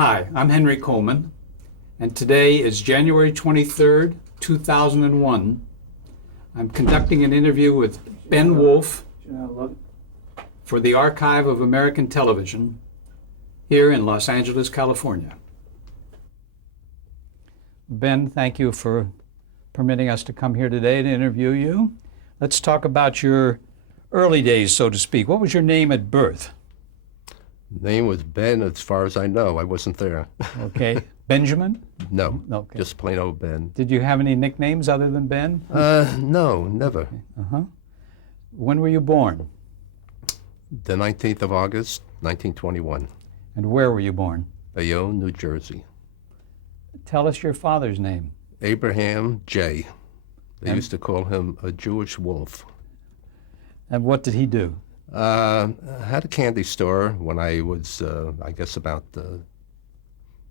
Hi, I'm Henry Coleman, and today is January 23rd, 2001. I'm conducting an interview with Ben Wolf for the Archive of American Television here in Los Angeles, California. Ben, thank you for permitting us to come here today to interview you. Let's talk about your early days, so to speak. What was your name at birth? Name was Ben, as far as I know. I wasn't there. Okay. Benjamin? No, Okay. just plain old Ben. Did you have any nicknames other than Ben? No, never. Uh-huh. When were you born? The 19th of August, 1921, And where were you born? Bayonne, New Jersey. Tell us your father's name. Abraham J. They And- used to call him a Jewish wolf. And what did he do? I had a candy store when I was, I guess, about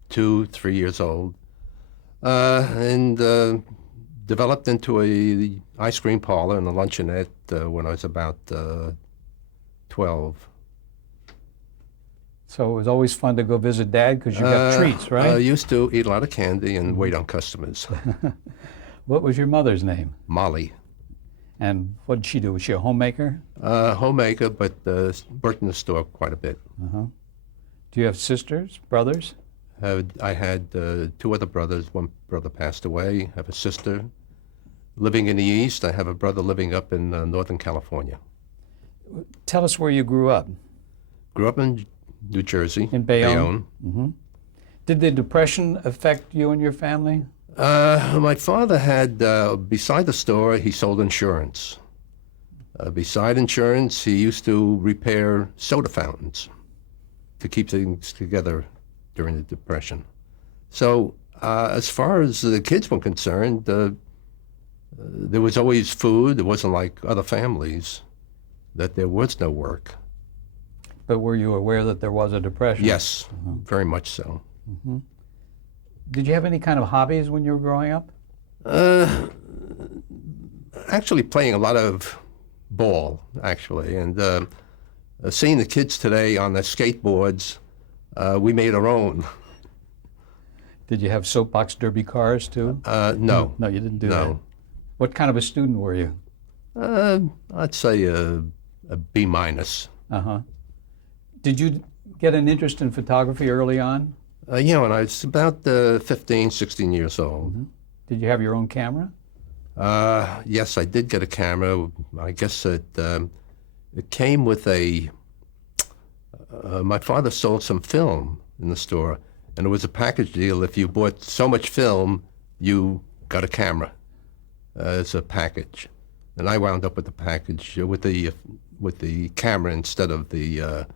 2, 3 years old, and developed into a ice cream parlor and a luncheonette when I was about 12. So it was always fun to go visit Dad because you got treats, I right? used to eat a lot of candy and wait on customers. What was your mother's name? Molly, And what did she do? Was she a homemaker? homemaker, but worked in the store quite a bit. Uh-huh. Do you have sisters, brothers? I had 2 other brothers. One brother passed away. I have a sister living in the East. I have a brother living up in Northern California. Tell us where you grew up. Grew up in New Jersey. In Bayonne? Did the Depression affect you and your family? My father had, beside the store, he sold insurance. Beside insurance, he used to repair soda fountains to keep things together during the Depression. So as far as the kids were concerned, there was always food. It wasn't like other families that there was no work. But were you aware that there was a depression? Yes, very much so. Did you have any kind of hobbies when you were growing up? Actually playing a lot of ball, actually, and seeing the kids today on their skateboards, we made our own. Did you have soapbox derby cars too? No. No, you didn't do that. No. What kind of a student were you? I'd say a B minus. Uh-huh. Did you get an interest in photography early on? When I was about 15, 16 years old. Did you have your own camera? Yes, I did get a camera. I guess it came with my father sold some film in the store, and it was a package deal. If you bought so much film, you got a camera as a package. And I wound up with the package with the camera instead of a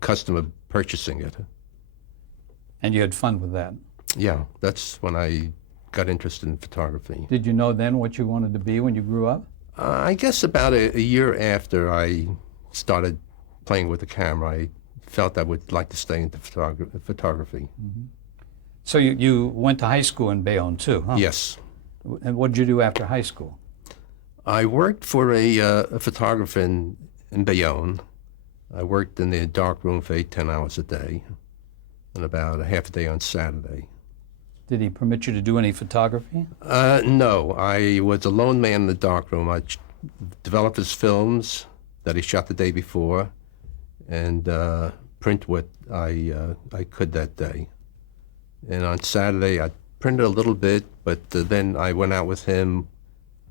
customer purchasing it. And you had fun with that. Yeah, that's when I got interested in photography. Did you know then what you wanted to be when you grew up? I guess about a year after I started playing with the camera, I felt I would like to stay into photography. So you went to high school in Bayonne too, huh? Yes. And what did you do after high school? I worked for a photographer in Bayonne. I worked in the dark room for 10 hours a day and about a half a day on Saturday. Did he permit you to do any photography? No, I was a lone man in the dark room. I developed his films that he shot the day before and print what I could that day. And on Saturday, I printed a little bit, but then I went out with him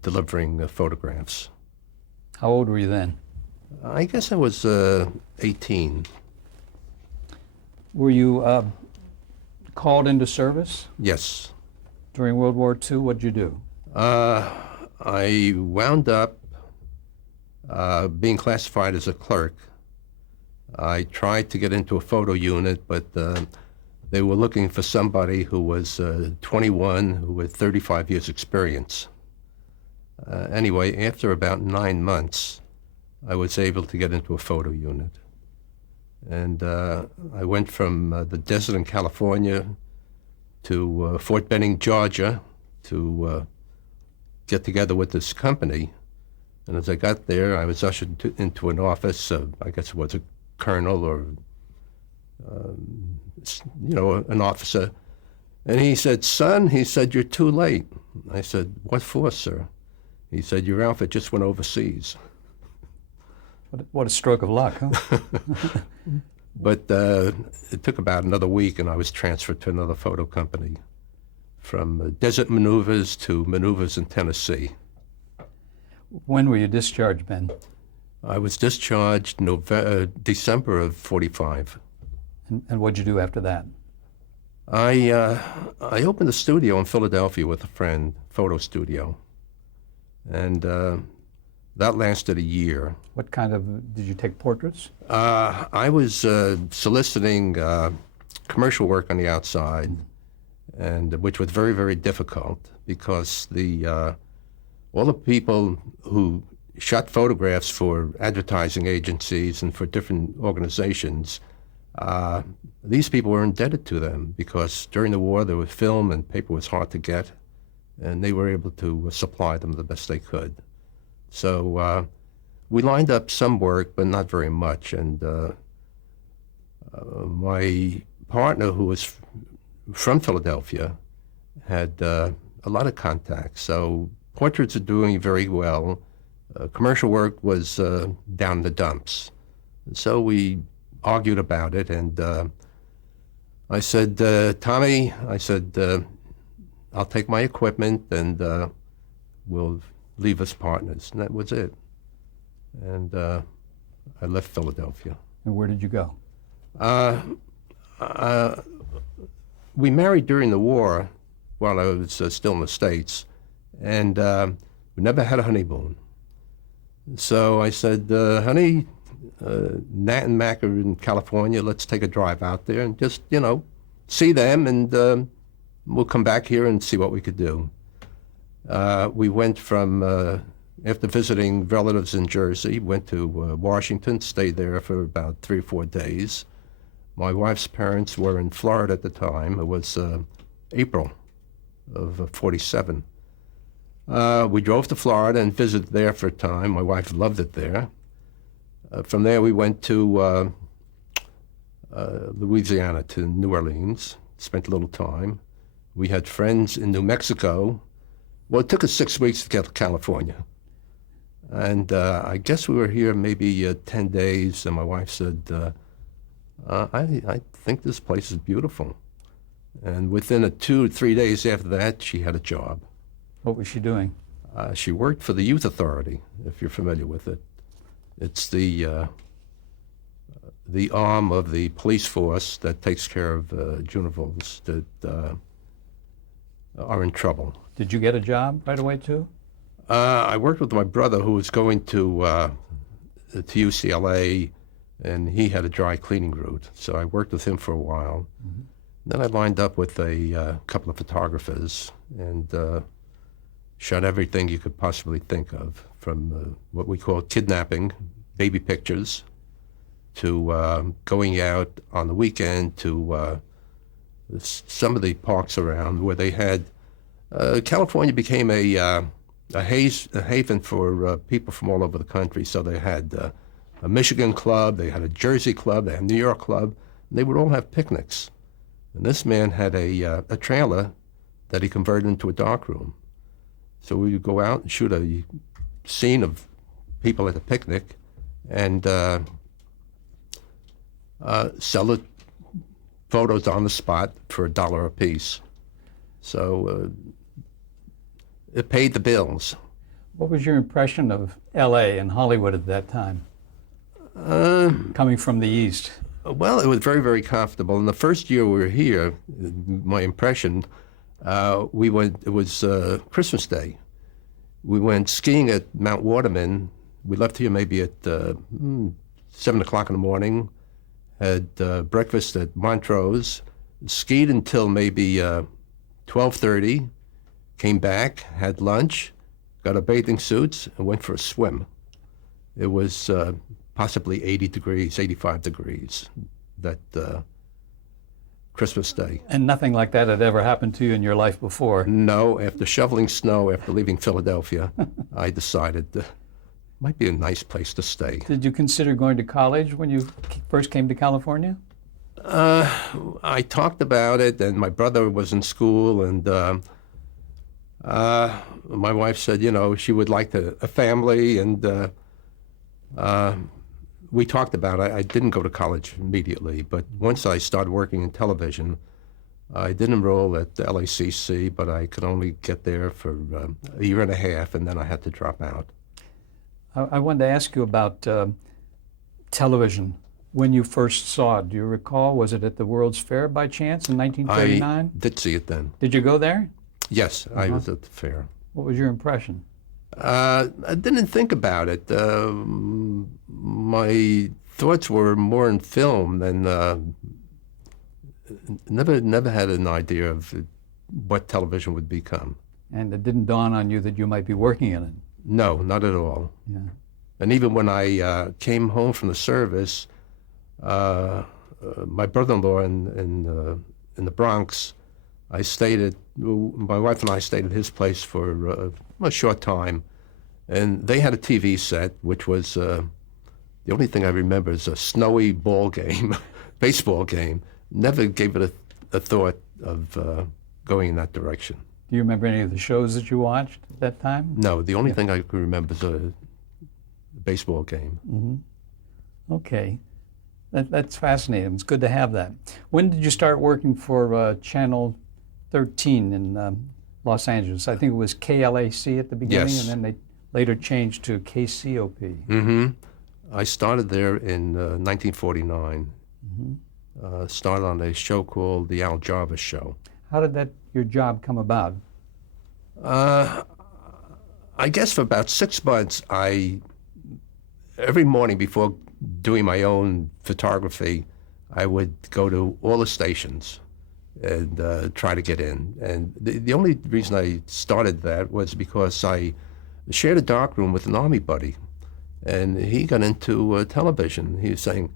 delivering photographs. How old were you then? I guess I was 18. Were you called into service Yes. during World War II? What did you do? I wound up being classified as a clerk. I tried to get into a photo unit, but they were looking for somebody who was 21, who had 35 years experience. Anyway, after about 9 months, I was able to get into a photo unit. And I went from the desert in California to Fort Benning, Georgia, to get together with this company. And as I got there, I was ushered into an office. I guess it was a colonel or an officer. And he said, "Son," he said, "you're too late." I said, "What for, sir?" He said, "Your outfit just went overseas." What a stroke of luck, huh? But it took about another week, and I was transferred to another photo company, from Desert Maneuvers to Maneuvers in Tennessee. When were you discharged, Ben? I was discharged December of '45. And what'd you do after that? I opened a studio in Philadelphia with a friend, photo studio, and that lasted a year. What kind of, did you take portraits? I was soliciting commercial work on the outside, and which was very, very difficult because all the people who shot photographs for advertising agencies and for different organizations, these people were indebted to them because during the war there was film and paper was hard to get, and they were able to supply them the best they could. So we lined up some work, but not very much. And my partner, who was from Philadelphia, had a lot of contacts. So portraits are doing very well. Commercial work was down in the dumps. So we argued about it, and I said, "Tommy," I said, "I'll take my equipment and we'll leave as partners." And that was it. And I left Philadelphia. And where did you go? We married during the war while I was still in the States, and we never had a honeymoon. So I said, "Honey, Nat and Mac are in California. Let's take a drive out there and just, see them, and we'll come back here and see what we could do." We went from, after visiting relatives in Jersey, went to Washington, stayed there for about 3 or 4 days. My wife's parents were in Florida at the time. It was April of '47. We drove to Florida and visited there for a time. My wife loved it there. From there, we went to Louisiana, to New Orleans, spent a little time. We had friends in New Mexico. Well, it took us 6 weeks to get to California. And I guess we were here maybe 10 days, and my wife said, I think this place is beautiful. And within 2 or 3 days after that, she had a job. What was she doing? She worked for the Youth Authority, if you're familiar with it. It's the arm of the police force that takes care of juveniles that are in trouble. Did you get a job right away, too? I worked with my brother, who was going to UCLA, and he had a dry cleaning route. So I worked with him for a while. Mm-hmm. Then I lined up with a couple of photographers and shot everything you could possibly think of, from what we call kidnapping, baby pictures, to going out on the weekend to some of the parks around where they had. California became a haven for people from all over the country. So they had a Michigan club, they had a Jersey club, they had a New York club, and they would all have picnics. And this man had a trailer that he converted into a darkroom. So we would go out and shoot a scene of people at a picnic and sell the photos on the spot for $1 a piece. So it paid the bills. What was your impression of L.A. and Hollywood at that time, coming from the East? Well, it was very, very comfortable. In the first year we were here, my impression, we went, it was Christmas Day. We went skiing at Mount Waterman. We left here maybe at 7 o'clock in the morning, had breakfast at Montrose, skied until maybe 12:30, came back, had lunch, got our bathing suits, and went for a swim. It was possibly 80 degrees, 85 degrees that Christmas Day. And nothing like that had ever happened to you in your life before? No, after shoveling snow, after leaving Philadelphia, I decided it might be a nice place to stay. Did you consider going to college when you first came to California? I talked about it, and my brother was in school, and my wife said, you know, she would like a family, and we talked about it. I didn't go to college immediately, but once I started working in television, I did enroll at the LACC, but I could only get there for a year and a half, and then I had to drop out. I wanted to ask you about television. When you first saw it, do you recall? Was it at the World's Fair by chance in 1939? I did see it then. Did you go there? Yes, I was at the fair. What was your impression? I didn't think about it. My thoughts were more in film than never had an idea of what television would become. And it didn't dawn on you that you might be working in it? No, not at all. Yeah. And even when I came home from the service, my brother-in-law in the Bronx, my wife and I stayed at his place for a short time, and they had a TV set, which was the only thing I remember is a snowy ball game, baseball game. Never gave it a thought of going in that direction. Do you remember any of the shows that you watched at that time? No, the only thing I could remember is a baseball game. Mm-hmm. Okay. That's fascinating. It's good to have that. When did you start working for Channel 13 in Los Angeles? I think it was KLAC at the beginning, Yes. and then they later changed to KCOP. Mm-hmm. I started there in 1949. Mm-hmm. Started on a show called The Al Jarvis Show. How did your job come about? I guess for about 6 months, every morning before doing my own photography, I would go to all the stations and try to get in. And the only reason I started that was because I shared a darkroom with an Army buddy, and he got into television. He was saying,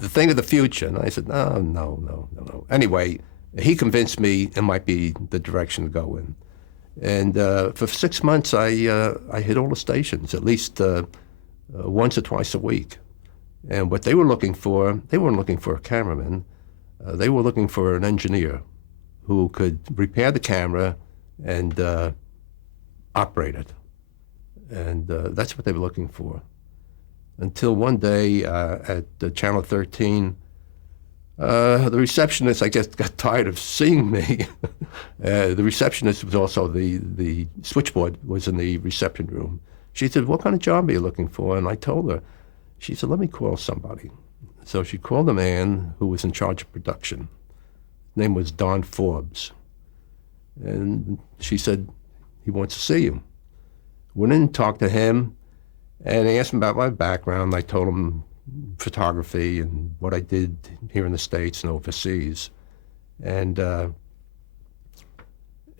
the thing of the future. And I said, no. Anyway, he convinced me it might be the direction to go in. And for 6 months, I hit all the stations, at least once or twice a week. And what they were looking for, they weren't looking for a cameraman. They were looking for an engineer who could repair the camera and operate it. And that's what they were looking for. Until one day at Channel 13, the receptionist, I guess, got tired of seeing me. The receptionist was also the switchboard was in the reception room. She said, "What kind of job are you looking for?" And I told her. She said, "Let me call somebody." So she called a man who was in charge of production. His name was Don Forbes. And she said, "He wants to see you." Went in and talked to him, and I asked him about my background. I told him photography and what I did here in the States and overseas. And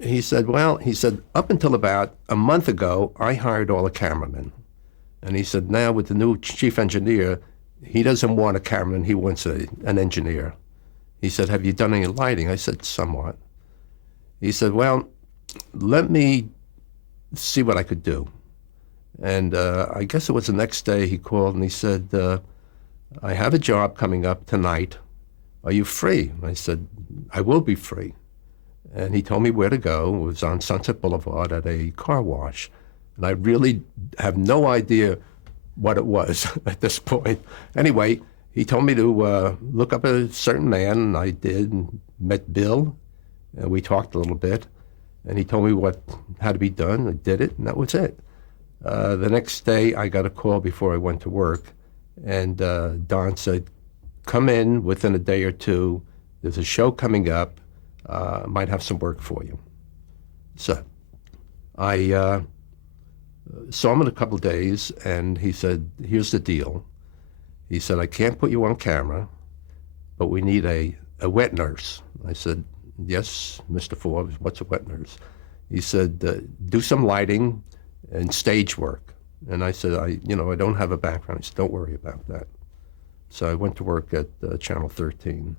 he said, up until about a month ago, I hired all the cameramen. And he said, now with the new chief engineer, he doesn't want a cameraman, he wants an engineer. He said, have you done any lighting? I said, somewhat. He said, well, let me see what I could do. And I guess it was the next day he called and he said, I have a job coming up tonight. Are you free? And I said, I will be free. And he told me where to go. It was on Sunset Boulevard at a car wash. And I really have no idea what it was at this point. Anyway, he told me to look up a certain man, and I did, and met Bill, and we talked a little bit. And he told me what had to be done. I did it, and that was it. The next day, I got a call before I went to work, and Don said, come in within a day or two. There's a show coming up. I might have some work for you. So I saw him in a couple of days, and he said, here's the deal. He said, I can't put you on camera, but we need a wet nurse. I said, yes, Mr. Forbes, what's a wet nurse? He said, do some lighting and stage work. And I said, I don't have a background. He said, don't worry about that. So I went to work at Channel 13.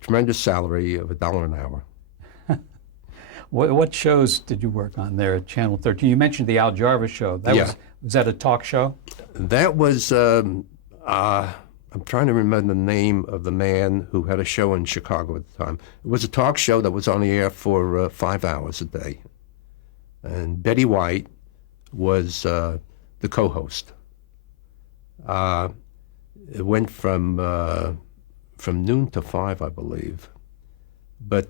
Tremendous salary of $1 an hour. What shows did you work on there at Channel 13? You mentioned the Al Jarvis show. Was that a talk show? That was, I'm trying to remember the name of the man who had a show in Chicago at the time. It was a talk show that was on the air for 5 hours a day. And Betty White was the co-host. It went from noon to 5, I believe. But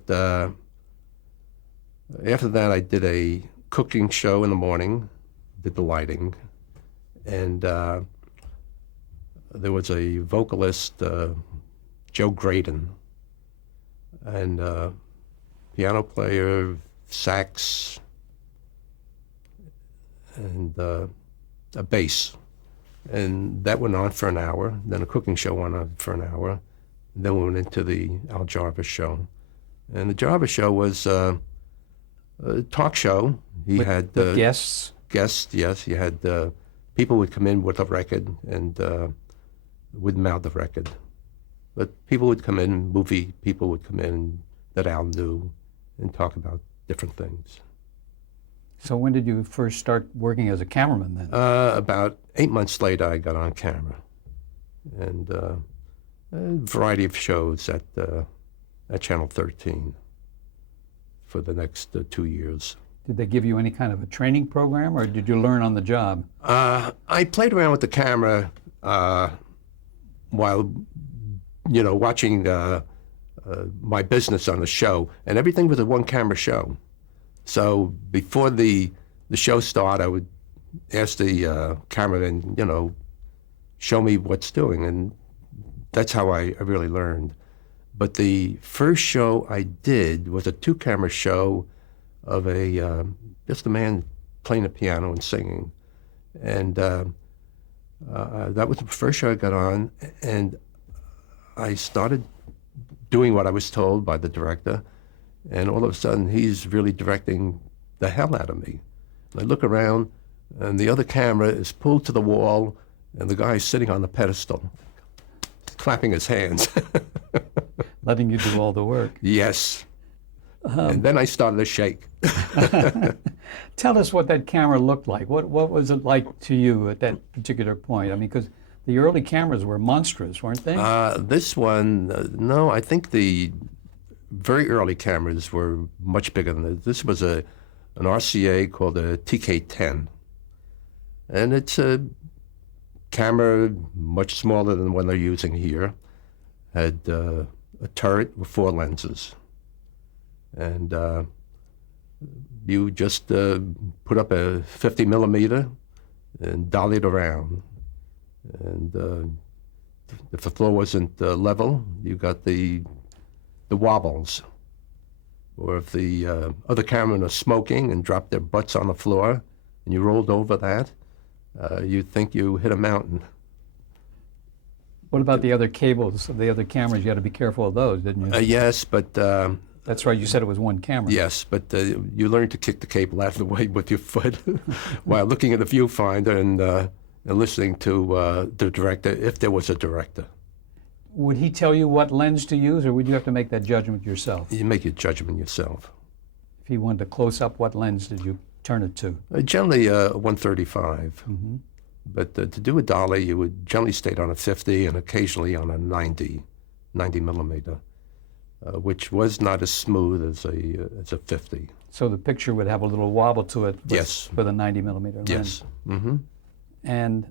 after that, I did a cooking show in the morning, did the lighting, and there was a vocalist, Joe Graydon, and piano player, sax, and a bass. And that went on for an hour. Then a cooking show went on for an hour. Then we went into the Al Jarvis show. And the Jarvis show was a talk show. He had guests? Guests, yes. He had people would come in with a record and would mount the record. But people would come in, movie people would come in that Al knew and talk about different things. So when did you first start working as a cameraman then? About 8 months later, I got on camera. And a variety of shows at Channel 13 for the next 2 years. Did they give you any kind of a training program, or did you learn on the job? I played around with the camera while, watching my business on the show, and everything was a one-camera show. So before the show started, I would ask the cameraman, show me what's doing, and that's how I really learned. But the first show I did was a two-camera show of just a man playing the piano and singing. And that was the first show I got on, and I started doing what I was told by the director, and all of a sudden he's really directing the hell out of me. And I look around, and the other camera is pulled to the wall, and the guy's sitting on the pedestal, clapping his hands. Letting you do all the work. Yes. And then I started to shake. Tell us what that camera looked like. What was it like to you at that particular point? I mean, because the early cameras were monstrous, weren't they? This one, no, I think the very early cameras were much bigger than this. This was an RCA called a TK10. And it's a camera much smaller than the one they're using here. Had a turret with 4 lenses. And you just put up a 50 millimeter and dolly it around. And if the floor wasn't level, you got the wobbles. Or if the other cameramen are smoking and dropped their butts on the floor and you rolled over that, you'd think you hit a mountain. What about the other cables, the other cameras? You had to be careful of those, didn't you? Yes, but... That's right, you said it was one camera. Yes, but you learn to kick the cable out of the way with your foot while looking at the viewfinder and listening to the director, if there was a director. Would he tell you what lens to use, or would you have to make that judgment yourself? You make your judgment yourself. If he wanted to close up, what lens did you turn it to? Generally 135. Mm-hmm. But to do a dolly, you would generally stay on a 50 and occasionally on a 90 millimeter. Which was not as smooth as a 50. So the picture would have a little wobble to it. Yes. With a 90 millimeter lens. Yes. Mm-hmm. And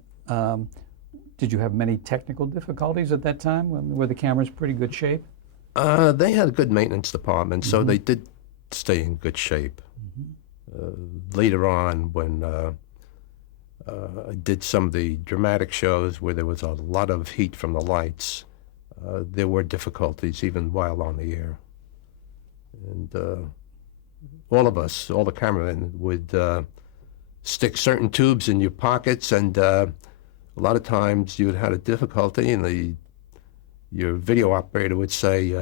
did you have many technical difficulties at that time? Were the cameras pretty good shape? They had a good maintenance department, so they did stay in good shape. Later on, when I did some of the dramatic shows where there was a lot of heat from the lights, there were difficulties even while on the air. And all of us, all the cameramen, would stick certain tubes in your pockets, and a lot of times you'd had a difficulty, and your video operator would say,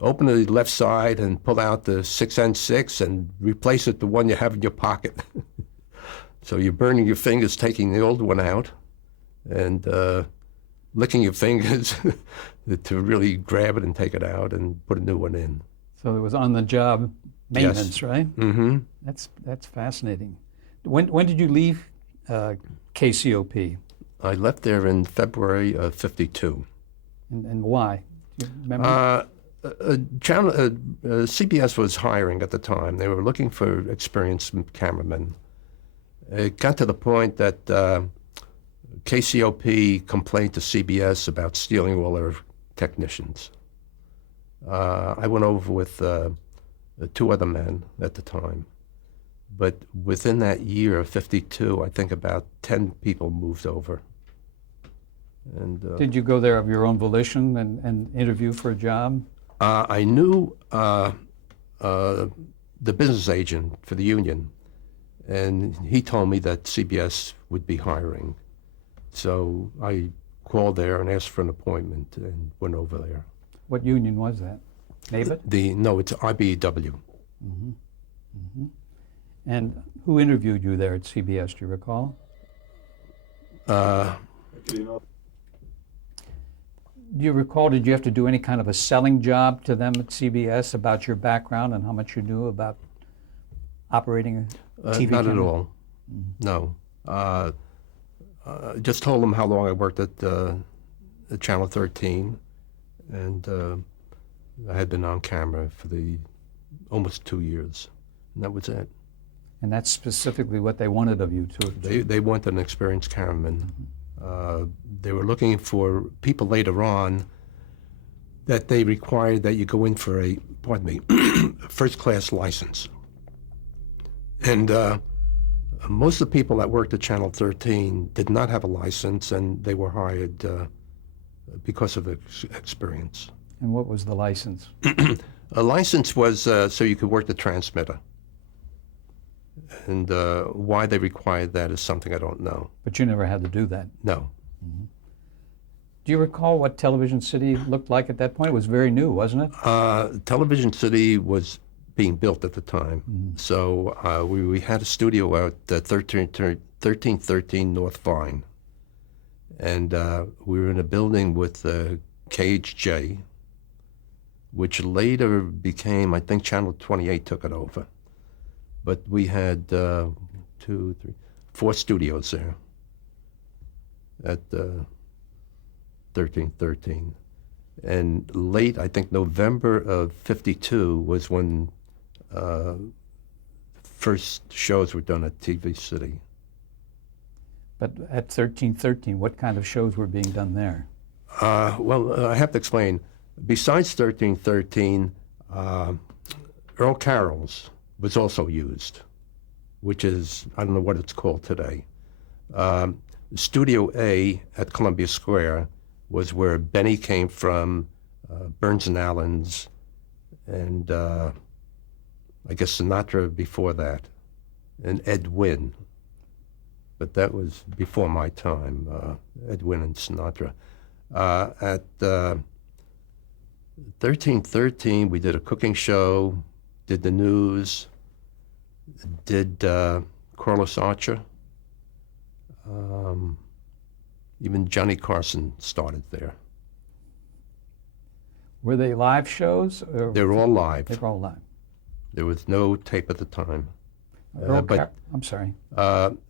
open the left side and pull out the 6N6 and replace it with the one you have in your pocket. So you're burning your fingers taking the old one out, and licking your fingers to really grab it and take it out and put a new one in. So it was on-the-job maintenance, Yes. Right? Mm-hmm. That's fascinating. When did you leave KCOP? I left there in February of '52. And why? Do you remember? CBS was hiring at the time. They were looking for experienced cameramen. It got to the point that KCOP complained to CBS about stealing all their technicians. I went over with two other men at the time. But within that year of '52, I think about 10 people moved over. And Did you go there of your own volition and interview for a job? I knew the business agent for the union, and he told me that CBS would be hiring. So I called there and asked for an appointment and went over there. What union was that? NABIT? No, it's IBEW. And who interviewed you there at CBS, do you recall? Do you recall, did you have to do any kind of a selling job to them at CBS about your background and how much you knew about operating a TV Not at camera? all. No. Just told them how long I worked at Channel 13, and I had been on camera for almost 2 years, and that was it. And that's specifically what they wanted of you, too. They wanted an experienced cameraman. They were looking for people later on that they required that you go in for a, first-class license. And most of the people that worked at Channel 13 did not have a license, and they were hired because of experience. And what was the license? A license was so you could work the transmitter. And why they required that is something I don't know. But you never had to do that. No. Do you recall what Television City looked like at that point? It was very new, wasn't it? Television City was being built at the time. So we had a studio out at 1313 North Vine. And we were in a building with KHJ, which later became, I think Channel 28 took it over. But we had 4 studios there at 1313. And late, I think November of '52 was when first shows were done at TV City. But at 1313, what kind of shows were being done there? Well, I have to explain. Besides 1313, Earl Carroll's was also used, which is, I don't know what it's called today. Studio A at Columbia Square was where Benny came from, Burns and Allen's, and I guess Sinatra before that, and Ed Wynn. But that was before my time, Ed Wynn and Sinatra. At 1313, we did a cooking show, did the news, did Corliss Archer. Even Johnny Carson started there. Were they live shows? Or They were all live. They were all live. There was no tape at the time. I'm sorry.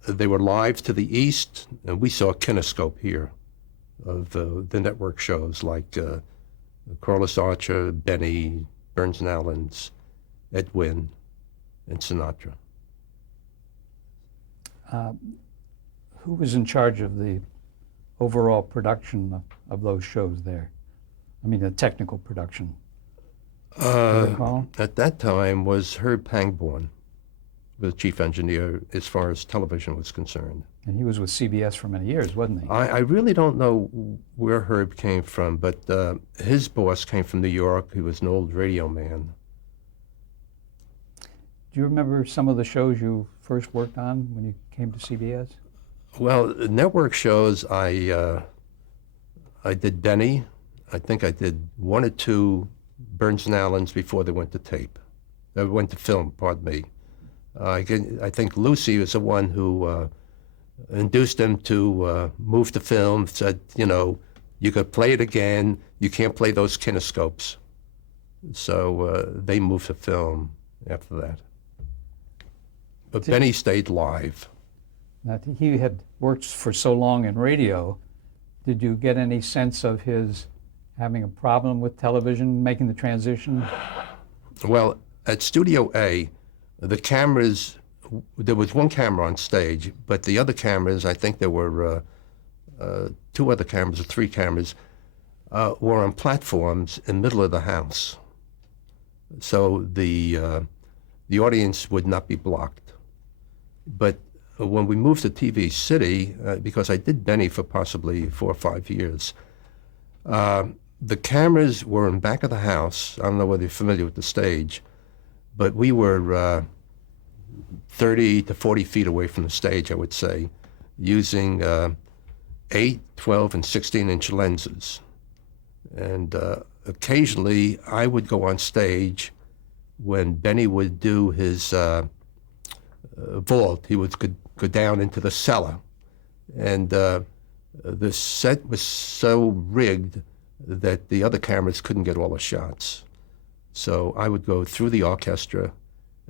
They were live to the east, and we saw a kinescope here of the network shows like Corliss Archer, Benny, Burns and Allen's, Ed Wynn, and Sinatra. Who was in charge of the overall production of those shows there? I mean, the technical production. Do you recall? At that time was Herb Pangborn, the chief engineer as far as television was concerned. And he was with CBS for many years, wasn't he? I really don't know where Herb came from, but his boss came from New York. He was an old radio man. Do you remember some of the shows you first worked on when you came to CBS? Well, network shows, I did Benny. I think I did 1 or 2 Burns and Allen's before they went to tape. They went to film, pardon me. I think Lucy was the one who induced them to move to film, said, you could play it again, you can't play those kinescopes. So they moved to film after that. But Benny stayed live. That he had worked for so long in radio. Did you get any sense of his having a problem with television, making the transition? Well, at Studio A, the cameras, there was one camera on stage, but the other cameras, I think there were two other cameras or three cameras, were on platforms in the middle of the house. So the audience would not be blocked. But when we moved to TV City, because I did Benny for possibly 4 or 5 years, the cameras were in back of the house. I don't know whether you're familiar with the stage, but we were 30 to 40 feet away from the stage, I would say, using 8, 12, and 16-inch lenses. And occasionally, I would go on stage when Benny would do his vault. He would go down into the cellar. And the set was so rigged that the other cameras couldn't get all the shots. So I would go through the orchestra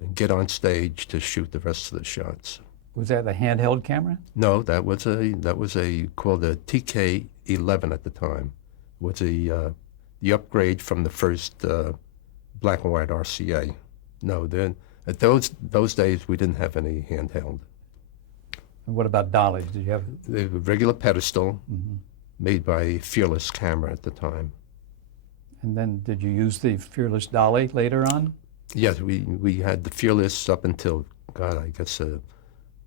and get on stage to shoot the rest of the shots. Was that a handheld camera? No, that was a called a TK-11 at the time. It was the upgrade from the first black and white RCA. No, then at those days we didn't have any handheld. And what about dollies? Did you have? The regular pedestal, made by Fearless Camera at the time. And then did you use the Fearless dolly later on? Yes, we had the Fearless up until, God, I guess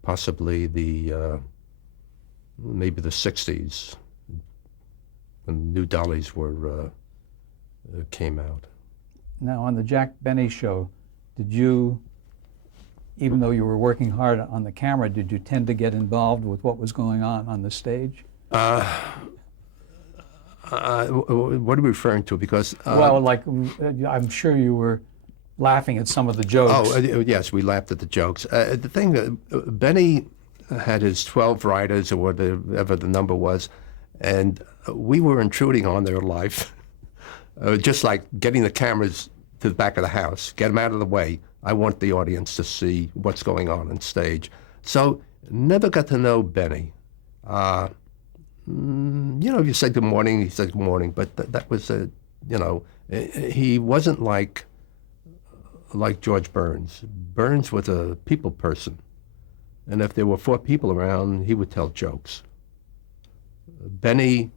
possibly maybe the 60s, when new dollies came out. Now, on the Jack Benny show, did you, even though you were working hard on the camera, did you tend to get involved with what was going on the stage? What are we referring to? Because well, like, I'm sure you were laughing at some of the jokes. Oh, yes, we laughed at the jokes. The thing, Benny had his 12 writers, or whatever the number was, and we were intruding on their life, just like getting the cameras to the back of the house, get them out of the way. I want the audience to see what's going on stage. So never got to know Benny. You say good morning, he said good morning, but that was he wasn't like George Burns. Burns was a people person, and if there were 4 people around, he would tell jokes. Benny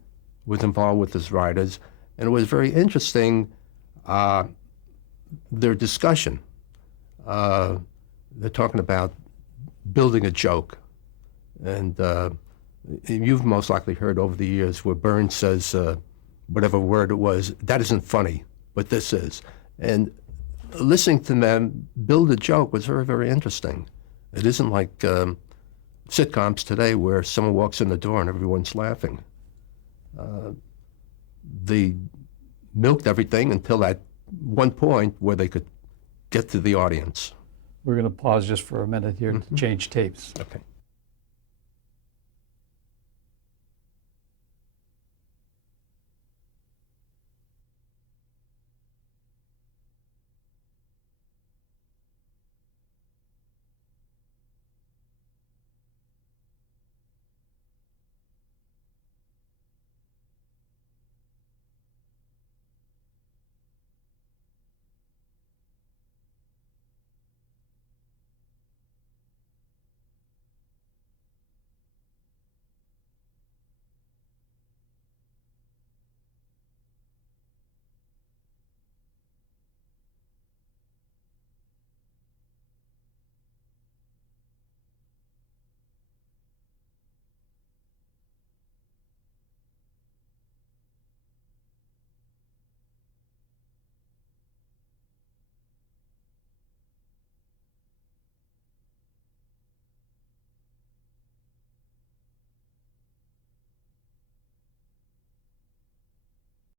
was involved with his writers, and it was very interesting, their discussion. They're talking about building a joke, and you've most likely heard over the years where Burns says, whatever word it was, that isn't funny, but this is. And listening to them build a joke was very, very interesting. It isn't like sitcoms today where someone walks in the door and everyone's laughing. They milked everything until that one point where they could get to the audience. We're going to pause just for a minute here to change tapes. Okay.